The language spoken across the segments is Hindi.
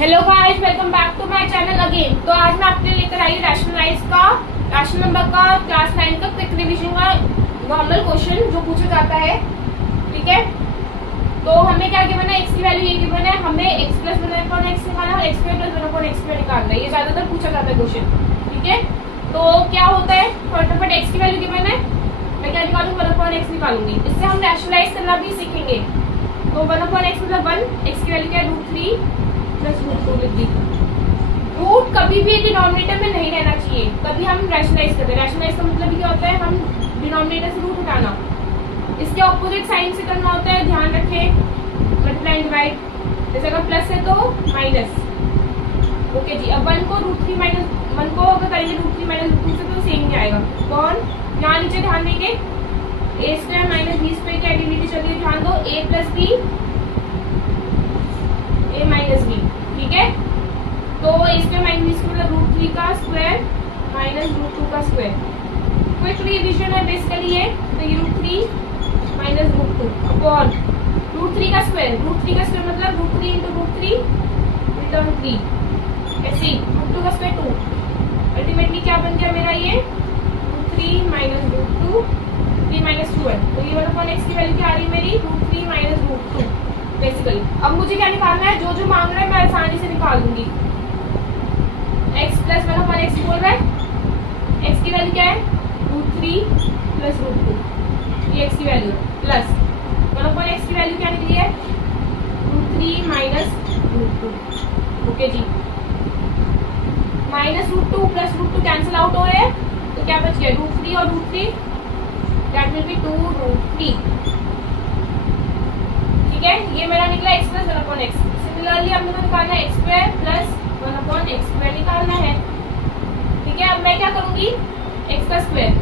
Hello guys, welcome back to my channel again. तो आज मैं आपके लिए लेकर आई रैशनलाइज का राशनल नंबर का क्लास 9 का क्विक रिवीजन का नॉर्मल क्वेश्चन जो पूछा जाता है। ठीक है, तो हमें क्या गिवन है, एक्स की वैल्यू ये गिवन है, हमें x plus one upon x निकालना है और x square plus one upon x square निकालना है। ये ज्यादातर पूछा जाता है क्वेश्चन। ठीक है, तो क्या होता है, फटाफट एक्स की वैल्यू गिवन है, मैं क्या निकालूंगी, वन अपॉन एक्स निकालूंगी। इससे हम रैशनलाइज करना भी सीखेंगे। तो वन अपॉन एक्स मतलब वन, एक्स की वैल्यू क्या है √3 प्लस √2 लिख दी। रूट कभी भी डिनोमिनेटर में नहीं रहना चाहिए, कभी हम रैशनलाइज करते हैं। रैशनलाइज का मतलब क्या होता है, हम डिनोमिनेटर से रूट हटाना, इसके ऑपोजिट साइन से करना होता है। ध्यान रखें, मल्टीप्लाई एंड डिवाइड, जैसे अगर प्लस है तो माइनस। ओके जी, अब वन को √3 माइनस वन को अगर करेंगे √3 माइनस √2 से तो सेम ही आएगा। कौन, यहाँ नीचे ध्यान देंगे, a square minus b square की आइडेंटिटी चल रही है। ध्यान दो, a plus b a minus b। ठीक है, तो a square minus b square मतलब √3 का स्क्वायर माइनस √2 का स्क्वायर। क्विक रिवीजन है बेसिकली ये। तो ये √3 माइनस √2 अपॉन √3 का स्क्वायर, √3 का स्क्वायर मतलब √3 इंटू √3 रिटर्न 3, ऐसे √2 का स्क्वायर 2। अल्टीमेटली क्या बन गया मेरा, ये √3 माइनस √2 3 माइनस 2 है। तो ये 1 अपॉन एक्स की वैल्यू क्या आ रही है मेरी, √3 माइनस √2 बेसिकली। अब मुझे क्या निकालना है, जो जो मांग रहा है मैं आसानी से निकाल दूंगी। x प्लस 1 अपॉन एक्स बोल रहा है, x की वैल्यू क्या है, √3 प्लस √2, ये x की वैल्यू प्लस 1 अपॉन एक्स की वैल्यू क्या निकली है, √3 माइनस √2। ओके जी, माइनस √2 प्लस √2 कैंसिल आउट हो रहे हैं, तो क्या बच गया, √3 और √3, दैट विल बी 2√3। ठीक है, ये मेरा निकला x plus 1 upon x. Similarly अब मुझे निकालना है x square plus 1 upon x square निकालना है। ठीक है, अब मैं क्या करूंगी, x का स्क्वायर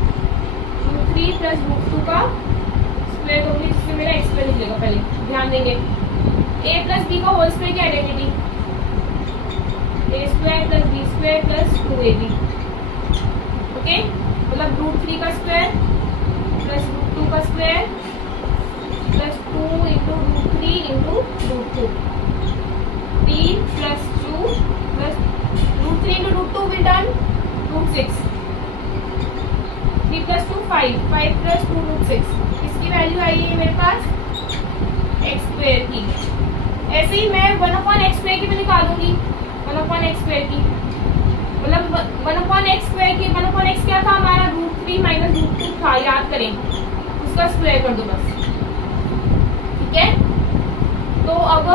√3 प्लस √2 का स्क्वायर करूंगी, जिससे मेरा x स्क्वायर निकलेगा। पहले ध्यान देंगे, a प्लस b का होल स्क्वायर की identity, a square plus b square plus 2ab। Okay, मतलब √3 का स्क्वायर प्लस √2 का square plus 2 into √3 into √2, 3 plus 2 plus √3 into √2 will done √6, 3 plus 2 5, 5 plus 2 √6। इसकी वैल्यू आई है मेरे पास एक्स स्क्वायर की। ऐसे ही मैं 1 अपॉन एक्स स्क्वायर की भी निकालूंगी, 1 अपॉन एक्स स्क्वायर की मतलब 1 अपॉन एक्स स्क्वायर की, 1 अपॉन एक्स क्या था हमारा, √3 माइनस √2 था, याद करें, उसका स्क्वायर कर दो बस। ठीक है, तो अब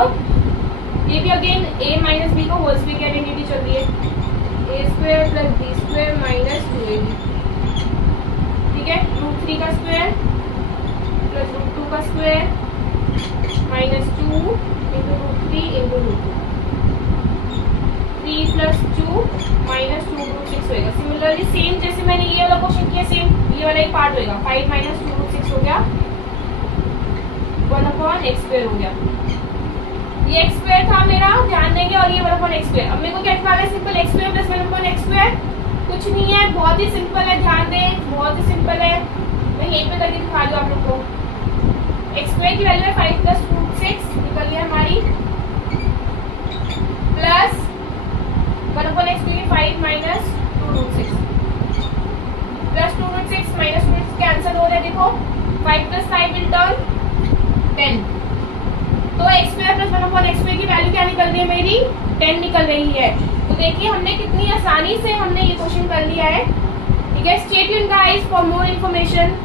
ये भी अगेन a माइनस बी का होल स्क्वायर की आइडेंटिटी चल रही है, a square plus b square minus 2ab। ठीक है, √3 का स्क्वायर प्लस √2 का square minus 2 into √3 into √2, 3 plus 2 minus 2 √6 होगा। सिमिलरली सेम जैसे मैंने ये वाला क्वेश्चन किया, सेम ये वाला एक पार्ट होगा, 5 माइनस 2 √6 हो गया, 1 अपॉन एक्स स्क्वायर हो गया। ये एक्स स्क्वायर था मेरा, ध्यान देंगे, और ये 1 अपॉन एक्स स्क्वायर। अब मेरे को क्या निकालना है, simple x square plus 1 upon x square, कुछ नहीं है, बहुत ही सिंपल है। ध्यान दें, बहुत ही सिंपल है, मैं यहीं पे करके दिखा दूं आप लोग को। एक्स स्क्वायर की वैल्यू है 5 प्लस √6 निकल गया हमारी, plus 1 upon x square 5 minus 2 √6 plus 2 √6 minus 2 √6 cancel हो रहा है। देखो 5 प्लस 5 विल टर्न 10। तो x square plus 1 upon x square की वैल्यू क्या निकल रही है मेरी, 10 निकल रही है। तो देखिए हमने कितनी आसानी से हमने ये क्वेश्चन कर लिया है। ठीक है, stay tuned guys for more information.